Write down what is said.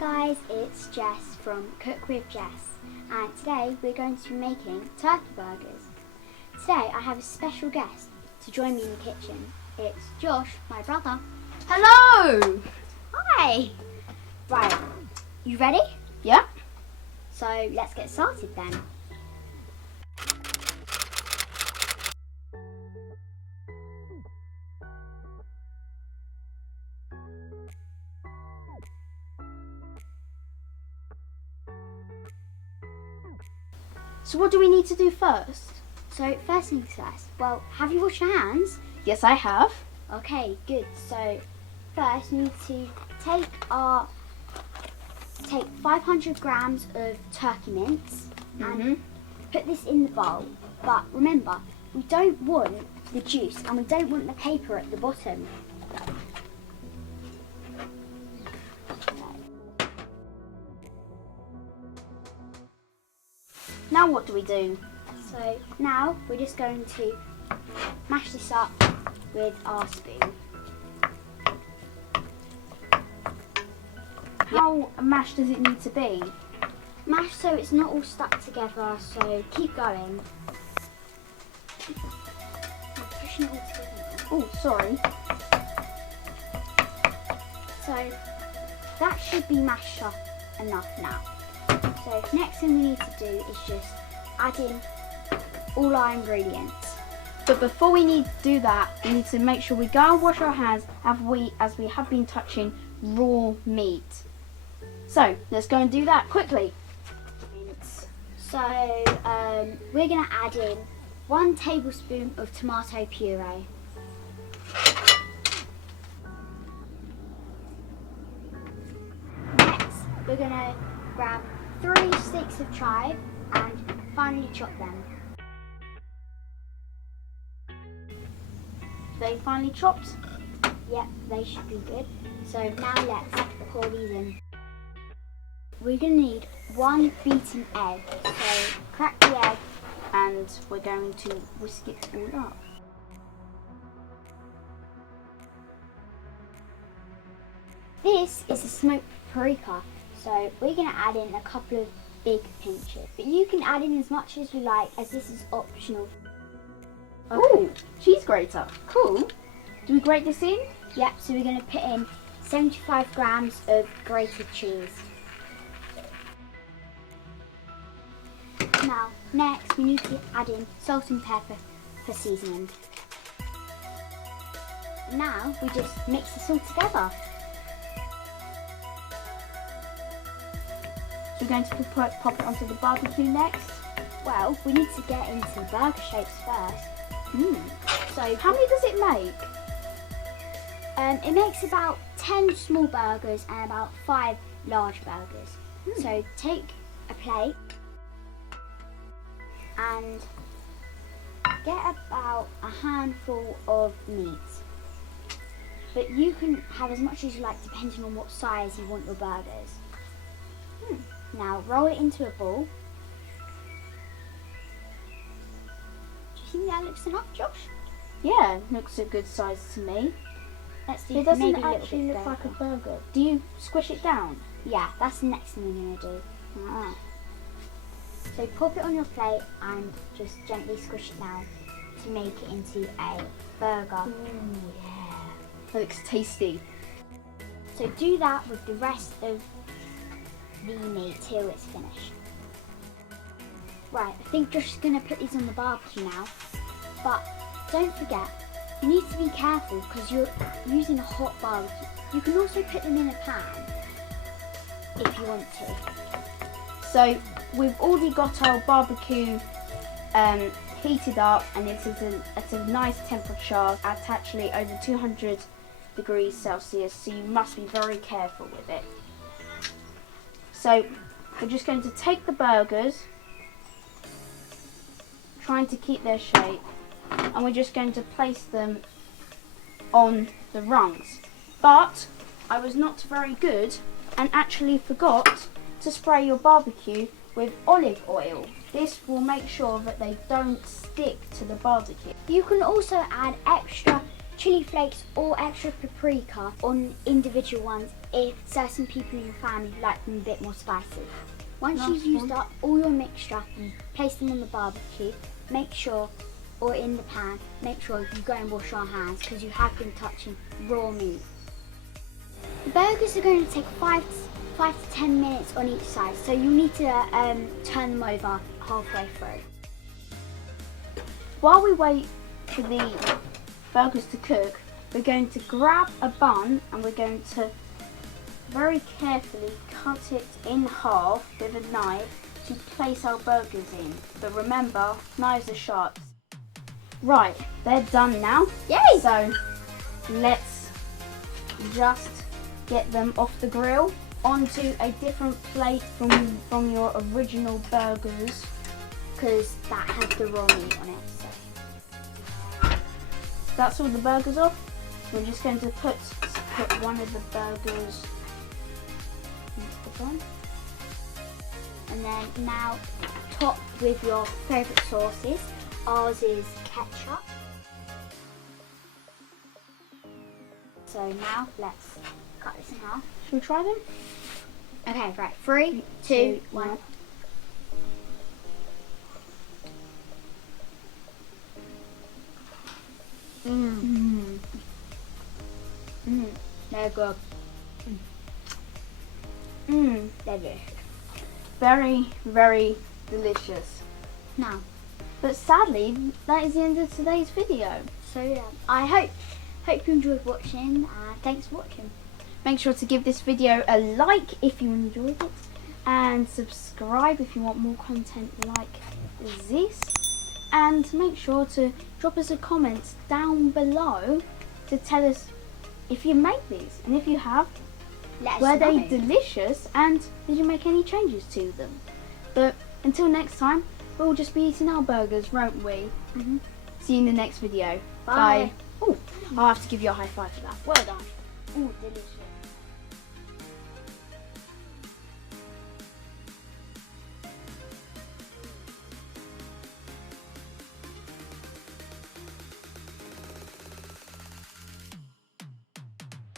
guys, it's Jess from Cook with Jess, and today we're going to be making turkey burgers. Today I have a special guest to join me in the kitchen. It's Josh, my brother. Hello! Hi! Right, you ready? Yeah. So let's get started then. So what do we need to do first? So first things first, well, have you washed your hands? Yes, I have. Okay, good. So first we need to take 500 grams of turkey mince and put this in the bowl. But remember, we don't want the juice and we don't want the paper at the bottom. Now what do we do? So now we're just going to mash this up with our spoon. How mashed does it need to be? Mash so it's not all stuck together, so keep going. I'm pushing it all together now. Oh, sorry. So that should be mashed up enough now. So next thing we need to do is just add in all our ingredients. But before we need to do that, we need to make sure we go and wash our hands as we have been touching raw meat. So let's go and do that quickly. So we're going to add in 1 tablespoon of tomato puree. Next, we're going to grab 3 sticks of chive and finely chop them. They finely chopped. Yep, they should be good. So now let's pour these in. We're going to need 1 beaten egg. So crack the egg And we're going to whisk it all up. This is a smoked paprika, so we're going to add in a couple of big pinches. But you can add in as much as you like, as this is optional. Oh, cheese grater. Cool. Do we grate this in? Yep, so we're going to put in 75 grams of grated cheese. Now, next we need to add in salt and pepper for seasoning. Now we just mix this all together. So we're going to pop it onto the barbecue next. Well, we need to get into the burger shapes first. So how many does it make? It makes about 10 small burgers and about 5 large burgers. So take a plate and get about a handful of meat. But you can have as much as you like depending on what size you want your burgers. Now roll it into a ball. Do you think that looks enough, Josh? Yeah, looks a good size to me. Let's do It doesn't maybe a little actually bit look like a bigger. burger. Do you squish it down? Yeah, that's the next thing we're going to do. Ah. So pop it on your plate and just gently squish it down to make it into a burger. Ooh, yeah. That looks tasty. So do that with the rest of the meat till it's finished. Right, I think Josh is going to put these on the barbecue now. But don't forget, you need to be careful because you're using a hot barbecue. You can also put them in a pan if you want to. So we've already got our barbecue heated up, and it's at a nice temperature at actually over 200 degrees Celsius, so you must be very careful with it. So we're just going to take the burgers, trying to keep their shape, and we're just going to place them on the rungs. But I was not very good and actually forgot to spray your barbecue with olive oil. This will make sure that they don't stick to the barbecue. You can also add extra chili flakes or extra paprika on individual ones if certain people in your family like them a bit more spicy. Once you've used up all your mixture, place them on the barbecue. Make sure, or in the pan, make sure you go and wash your hands because you have been touching raw meat. The burgers are going to take 5 to 10 minutes on each side, so you'll need to turn them over halfway through. While we wait for the burgers to cook, we're going to grab a bun and we're going to very carefully cut it in half with a knife to place our burgers in. But remember, knives are sharp. Right, they're done now. Yay! So let's just get them off the grill onto a different plate from your original burgers, Because that has the raw meat on it. that's all the burgers off. We're just going to put one of the burgers into the bun. And then now top with your favourite sauces. Ours is ketchup. So now let's cut this in half. Should we try them? Okay, right. 3, 2, 1. They're good. They're good. Very, very delicious. Now, But sadly, that is the end of today's video. so yeah, I hope you enjoyed watching. Thanks for watching. Make sure to give this video a like if you enjoyed it, and subscribe if you want more content like this. And make sure to drop us a comment down below to tell us if you made these, and if you have, Let us were they know. delicious and did you make any changes to them? But until next time, we'll just be eating our burgers, won't we? See you in the next video. Bye. Oh, I'll have to give you a high five for that. Well done. Ooh, delicious.